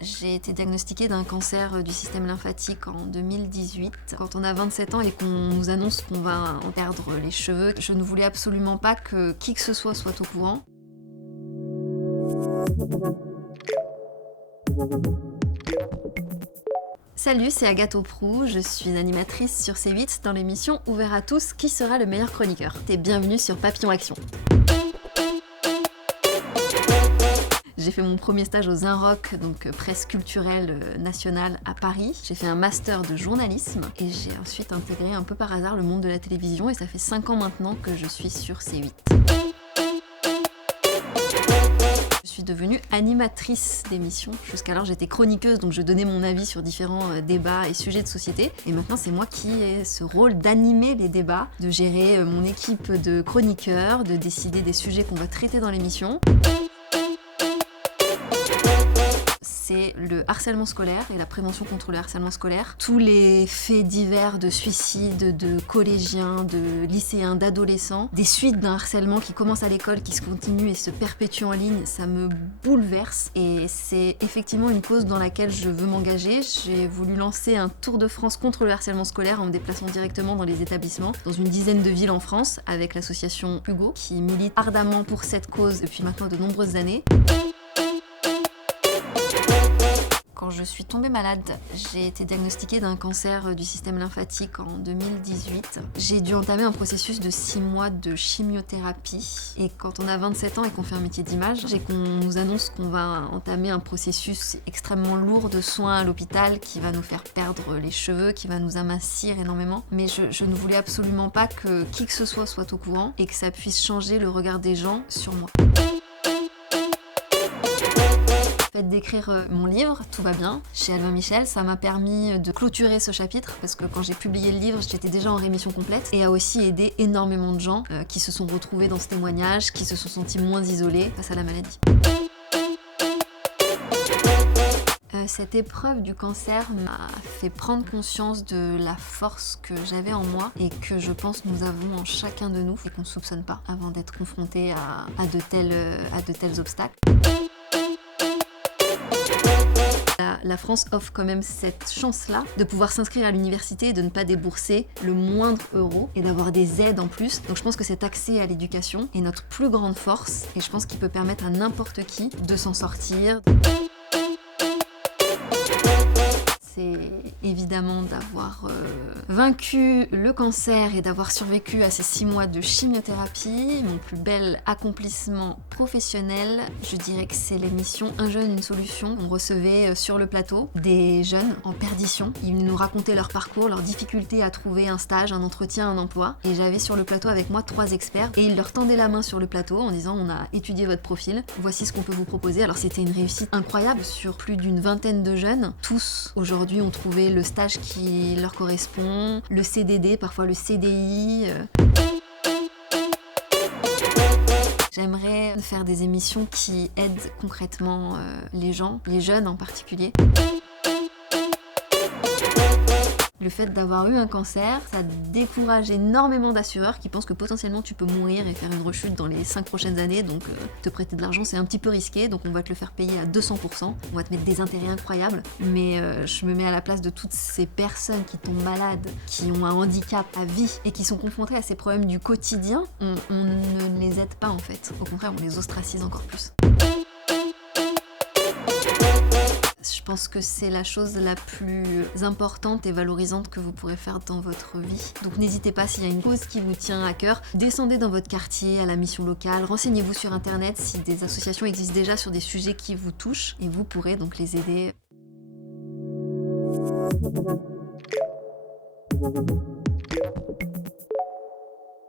J'ai été diagnostiquée d'un cancer du système lymphatique en 2018. Quand on a 27 ans et qu'on nous annonce qu'on va en perdre les cheveux, je ne voulais absolument pas que qui que ce soit au courant. Salut, c'est Agathe Auproux, je suis animatrice sur C8 dans l'émission Ouvert à tous, qui sera le meilleur chroniqueur. T'es bienvenue sur Papillon Action. J'ai fait mon premier stage au Zinrock, donc presse culturelle nationale à Paris. J'ai fait un master de journalisme et j'ai ensuite intégré un peu par hasard le monde de la télévision et ça fait 5 ans maintenant que je suis sur C8. Je suis devenue animatrice d'émissions. Jusqu'alors j'étais chroniqueuse, donc je donnais mon avis sur différents débats et sujets de société. Et maintenant c'est moi qui ai ce rôle d'animer les débats, de gérer mon équipe de chroniqueurs, de décider des sujets qu'on va traiter dans l'émission. C'est le harcèlement scolaire et la prévention contre le harcèlement scolaire. Tous les faits divers de suicides, de collégiens, de lycéens, d'adolescents, des suites d'un harcèlement qui commence à l'école, qui se continue et se perpétue en ligne, ça me bouleverse et c'est effectivement une cause dans laquelle je veux m'engager. J'ai voulu lancer un tour de France contre le harcèlement scolaire en me déplaçant directement dans les établissements, dans une dizaine de villes en France, avec l'association Hugo, qui milite ardemment pour cette cause depuis maintenant de nombreuses années. Quand je suis tombée malade, j'ai été diagnostiquée d'un cancer du système lymphatique en 2018. J'ai dû entamer un processus de 6 mois de chimiothérapie. Et quand on a 27 ans et qu'on fait un métier d'image, et qu'on nous annonce qu'on va entamer un processus extrêmement lourd de soins à l'hôpital qui va nous faire perdre les cheveux, qui va nous amincir énormément. Mais je ne voulais absolument pas que qui que ce soit au courant et que ça puisse changer le regard des gens sur moi. Le fait d'écrire mon livre, Tout va bien, chez Albin Michel, ça m'a permis de clôturer ce chapitre parce que quand j'ai publié le livre, j'étais déjà en rémission complète et a aussi aidé énormément de gens qui se sont retrouvés dans ce témoignage, qui se sont sentis moins isolés face à la maladie. Cette épreuve du cancer m'a fait prendre conscience de la force que j'avais en moi et que je pense nous avons en chacun de nous et qu'on ne soupçonne pas avant d'être confronté à de tels obstacles. La France offre quand même cette chance-là de pouvoir s'inscrire à l'université et de ne pas débourser le moindre euro et d'avoir des aides en plus. Donc je pense que cet accès à l'éducation est notre plus grande force et je pense qu'il peut permettre à n'importe qui de s'en sortir. C'est évidemment d'avoir vaincu le cancer et d'avoir survécu à ces 6 mois de chimiothérapie. Mon plus bel accomplissement professionnel, je dirais que c'est l'émission Un jeune, une solution. On recevait sur le plateau des jeunes en perdition. Ils nous racontaient leur parcours, leurs difficultés à trouver un stage, un entretien, un emploi. Et j'avais sur le plateau avec moi 3 experts et ils leur tendaient la main sur le plateau en disant on a étudié votre profil, voici ce qu'on peut vous proposer. Alors c'était une réussite incroyable sur plus d'une vingtaine de jeunes. Tous aujourd'hui ont trouvé le stage qui leur correspond, le CDD, parfois le CDI. J'aimerais faire des émissions qui aident concrètement les gens, les jeunes en particulier. Le fait d'avoir eu un cancer, ça décourage énormément d'assureurs qui pensent que potentiellement tu peux mourir et faire une rechute dans les 5 prochaines années, donc te prêter de l'argent c'est un petit peu risqué, donc on va te le faire payer à 200%, on va te mettre des intérêts incroyables, mais je me mets à la place de toutes ces personnes qui tombent malades, qui ont un handicap à vie et qui sont confrontées à ces problèmes du quotidien, on ne les aide pas en fait, au contraire on les ostracise encore plus. Je pense que c'est la chose la plus importante et valorisante que vous pourrez faire dans votre vie. Donc n'hésitez pas, s'il y a une cause qui vous tient à cœur, descendez dans votre quartier, à la mission locale, renseignez-vous sur internet si des associations existent déjà sur des sujets qui vous touchent et vous pourrez donc les aider.